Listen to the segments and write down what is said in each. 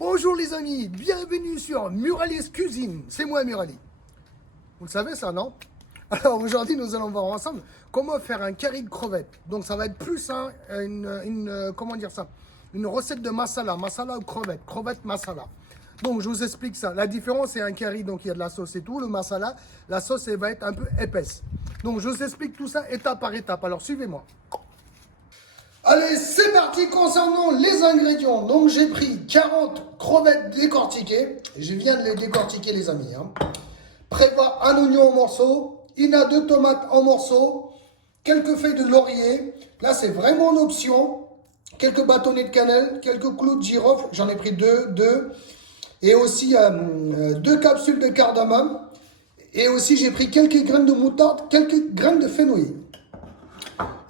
Bonjour les amis, bienvenue sur Muralis Cuisine, c'est moi Murali. Vous le savez ça, non? Alors aujourd'hui nous allons voir ensemble comment faire un curry de crevettes. Donc ça va être plus comment dire ça, une recette de masala ou crevette masala. Donc je vous explique ça. La différence c'est un curry, donc il y a de la sauce et tout. Le masala, la sauce elle va être un peu épaisse. Donc je vous explique tout ça étape par étape, alors suivez-moi. Allez, c'est parti concernant les ingrédients. Donc, j'ai pris 40 crevettes décortiquées. Je viens de les décortiquer, les amis. Prévoit un oignon en morceaux. Il y a 2 tomates en morceaux. Quelques feuilles de laurier. Là, c'est vraiment une option. Quelques bâtonnets de cannelle. Quelques clous de girofle. J'en ai pris deux. Et aussi 2 capsules de cardamome. Et aussi, j'ai pris quelques graines de moutarde. Quelques graines de fenouil.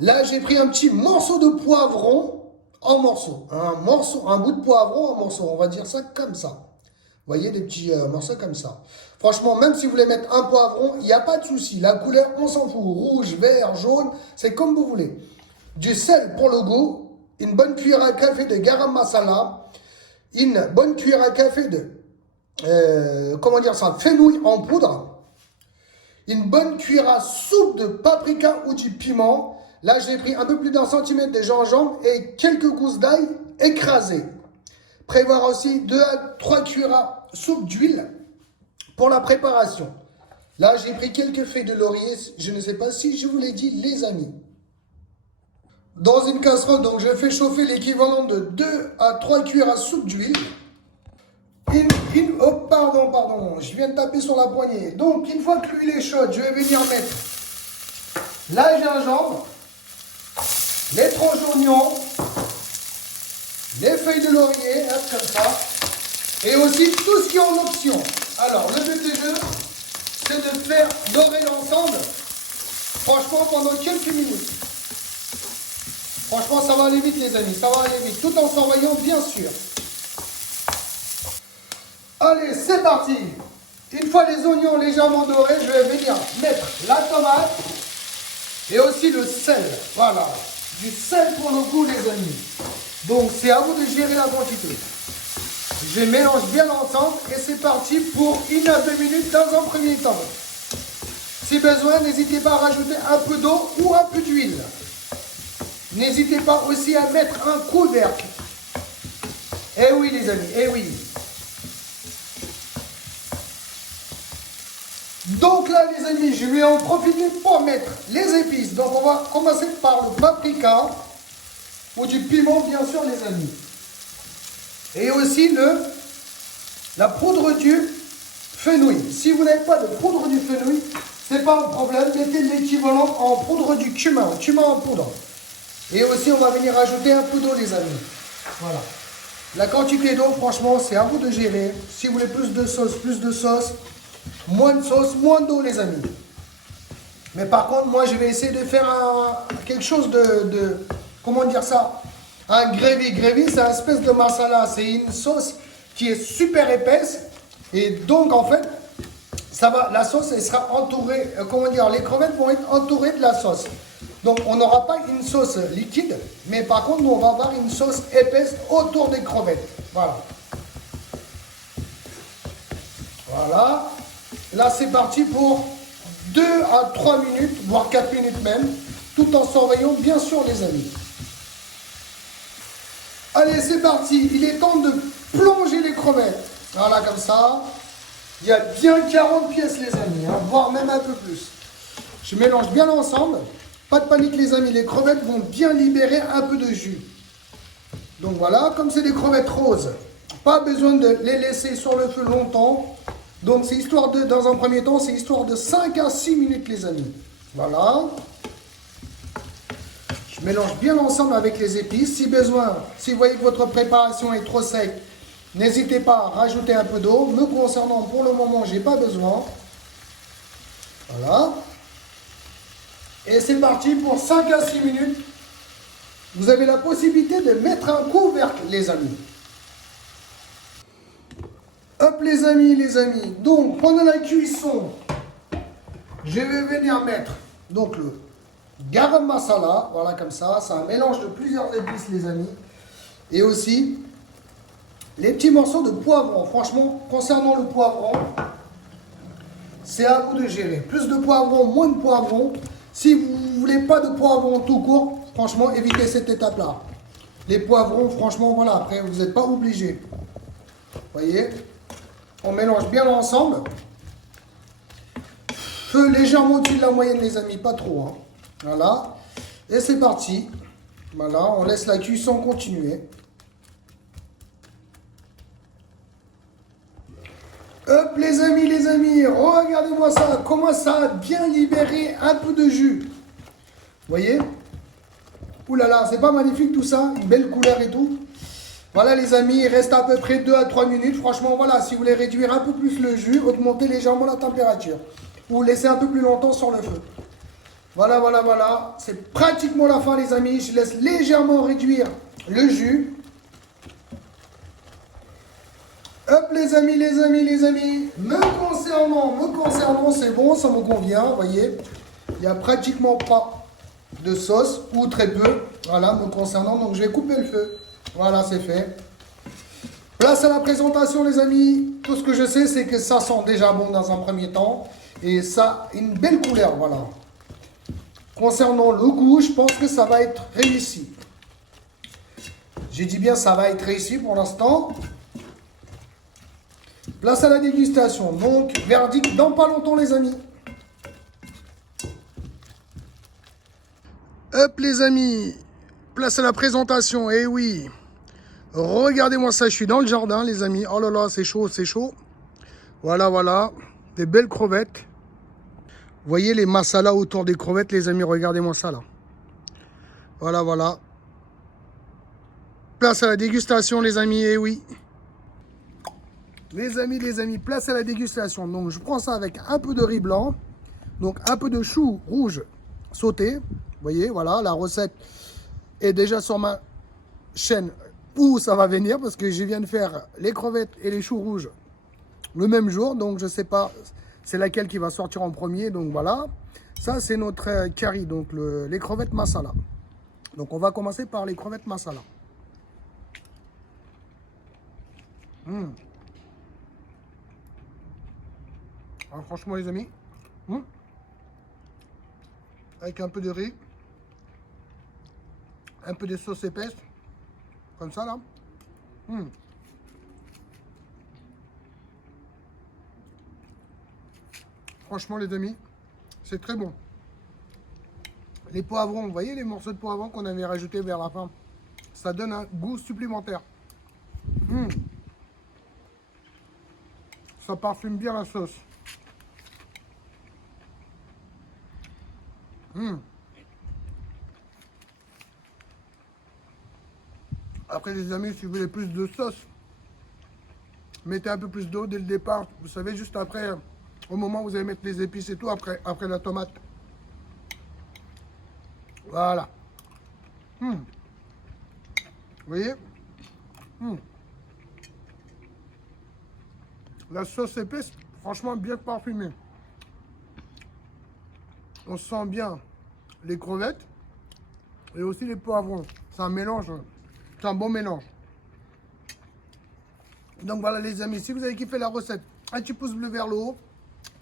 Là, j'ai pris un petit morceau de poivron en morceaux. Un bout de poivron en morceaux. On va dire ça comme ça. Vous voyez, des petits morceaux comme ça. Franchement, même si vous voulez mettre un poivron, il n'y a pas de souci. La couleur, on s'en fout. Rouge, vert, jaune, c'est comme vous voulez. Du sel pour le goût. Une bonne cuillère à café de garam masala. Une bonne cuillère à café de, fenouil en poudre. Une bonne cuillère à soupe de paprika ou du piment. Là, j'ai pris un peu plus d'1 centimètre de gingembre et quelques gousses d'ail écrasées. Prévoir aussi 2 à 3 cuillères à soupe d'huile pour la préparation. Là, j'ai pris quelques feuilles de laurier. Je ne sais pas si je vous l'ai dit, les amis. Dans une casserole, donc, je fais chauffer l'équivalent de 2 à 3 cuillères à soupe d'huile. Oh, pardon, je viens de taper sur la poignée. Donc, une fois que l'huile est chaude, je vais venir mettre la gingembre, les tranches d'oignon, les feuilles de laurier, comme ça, et aussi tout ce qui est en option. Alors, le but du jeu, c'est de faire dorer l'ensemble, franchement, pendant quelques minutes. Franchement, ça va aller vite, les amis, ça va aller vite, tout en surveillant, bien sûr. Allez, c'est parti. Une fois les oignons légèrement dorés, je vais venir mettre la tomate et aussi le sel. Voilà. Du sel pour le goût, les amis. Donc, c'est à vous de gérer la quantité. Je mélange bien l'ensemble et c'est parti pour 1 à 2 minutes dans un premier temps. Si besoin, n'hésitez pas à rajouter un peu d'eau ou un peu d'huile. N'hésitez pas aussi à mettre un couvercle. Eh oui, les amis, eh oui. Donc là, les amis, je vais en profiter pour mettre les épices. Donc, on va commencer par le paprika ou du piment, bien sûr, les amis. Et aussi la poudre du fenouil. Si vous n'avez pas de poudre du fenouil, c'est pas un problème. Mettez l'équivalent en poudre du cumin en poudre. Et aussi, on va venir ajouter un peu d'eau, les amis. Voilà. La quantité d'eau, franchement, c'est à vous de gérer. Si vous voulez plus de sauce. Moins de sauce, moins d'eau, les amis. Mais par contre, moi, je vais essayer de faire quelque chose comment dire ça? Un gravy. Gravy, c'est une espèce de masala. C'est une sauce qui est super épaisse. Et donc, en fait, la sauce, elle sera entourée, les crevettes vont être entourées de la sauce. Donc, on n'aura pas une sauce liquide. Mais par contre, nous, on va avoir une sauce épaisse autour des crevettes. Voilà. Voilà. Là, c'est parti pour 2 à 3 minutes, voire 4 minutes même, tout en surveillant, bien sûr, les amis. Allez, c'est parti. Il est temps de plonger les crevettes. Voilà, comme ça. Il y a bien 40 pièces, les amis, voire même un peu plus. Je mélange bien l'ensemble. Pas de panique, les amis. Les crevettes vont bien libérer un peu de jus. Donc voilà, comme c'est des crevettes roses, pas besoin de les laisser sur le feu longtemps. Donc, c'est histoire dans un premier temps, c'est histoire de 5 à 6 minutes, les amis. Voilà. Je mélange bien l'ensemble avec les épices. Si besoin, si vous voyez que votre préparation est trop sec, n'hésitez pas à rajouter un peu d'eau. Me concernant, pour le moment, je n'ai pas besoin. Voilà. Et c'est parti pour 5 à 6 minutes. Vous avez la possibilité de mettre un couvercle, les amis. Hop, les amis. Donc, pendant la cuisson, je vais venir mettre donc le garam masala. Voilà, comme ça. C'est un mélange de plusieurs épices, les amis. Et aussi Les petits morceaux de poivron. Franchement, concernant le poivron, c'est à vous de gérer. Plus de poivron, moins de poivron. Si vous ne voulez pas de poivron tout court, franchement, évitez cette étape-là. Les poivrons, franchement, voilà, après, vous n'êtes pas obligé. Voyez, on mélange bien ensemble. Feu légèrement au-dessus de la moyenne, les amis, pas trop. Hein. Voilà, et c'est parti. Voilà, on laisse la cuisson continuer. Hop, les amis, regardez-moi ça, comment ça a bien libéré un peu de jus. Vous voyez? Ouh là là, c'est pas magnifique tout ça, une belle couleur et tout. Voilà les amis, il reste à peu près 2 à 3 minutes. Franchement, voilà, si vous voulez réduire un peu plus le jus, augmentez légèrement la température. Ou laissez un peu plus longtemps sur le feu. Voilà, voilà. C'est pratiquement la fin les amis. Je laisse légèrement réduire le jus. Hop les amis. Me concernant, c'est bon, ça me convient, vous voyez. Il n'y a pratiquement pas de sauce, ou très peu. Voilà, me concernant, donc je vais couper le feu. Voilà, c'est fait. Place à la présentation les amis. Tout ce que je sais, c'est que ça sent déjà bon dans un premier temps. Et ça, une belle couleur, voilà. Concernant le goût, je pense que ça va être réussi. J'ai dit bien ça va être réussi pour l'instant. Place à la dégustation. Donc, verdict dans pas longtemps, les amis. Hop, les amis. Place à la présentation. Eh oui. Regardez-moi ça. Je suis dans le jardin, les amis. Oh là là, c'est chaud, c'est chaud. Voilà. Des belles crevettes. Vous voyez les masalas autour des crevettes, les amis. Regardez-moi ça, là. Voilà. Place à la dégustation, les amis. Eh oui. Les amis, place à la dégustation. Donc, je prends ça avec un peu de riz blanc. Donc, un peu de chou rouge sauté. Vous voyez, voilà, la recette est déjà sur ma chaîne où ça va venir. Parce que je viens de faire les crevettes et les choux rouges le même jour. Donc, je ne sais pas c'est laquelle qui va sortir en premier. Donc, voilà. Ça, c'est notre curry, donc les crevettes masala. Donc, on va commencer par les crevettes masala. Alors, franchement les amis, avec un peu de riz, un peu de sauce épaisse, comme ça là. Franchement les amis, c'est très bon. Les poivrons, vous voyez les morceaux de poivrons qu'on avait rajoutés vers la fin, ça donne un goût supplémentaire. Ça parfume bien la sauce. Après les amis, si vous voulez plus de sauce, mettez un peu plus d'eau dès le départ. Vous savez, juste après, au moment où vous allez mettre les épices et tout, après la tomate. Voilà. Vous voyez? La sauce épaisse, franchement bien parfumée. On sent bien les crevettes et aussi les poivrons. C'est un mélange, c'est un bon mélange. Donc voilà les amis, si vous avez kiffé la recette, un petit pouce bleu vers le haut.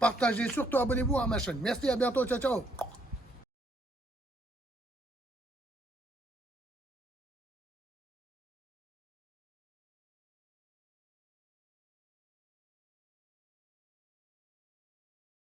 Partagez, surtout abonnez-vous à ma chaîne. Merci, à bientôt, ciao.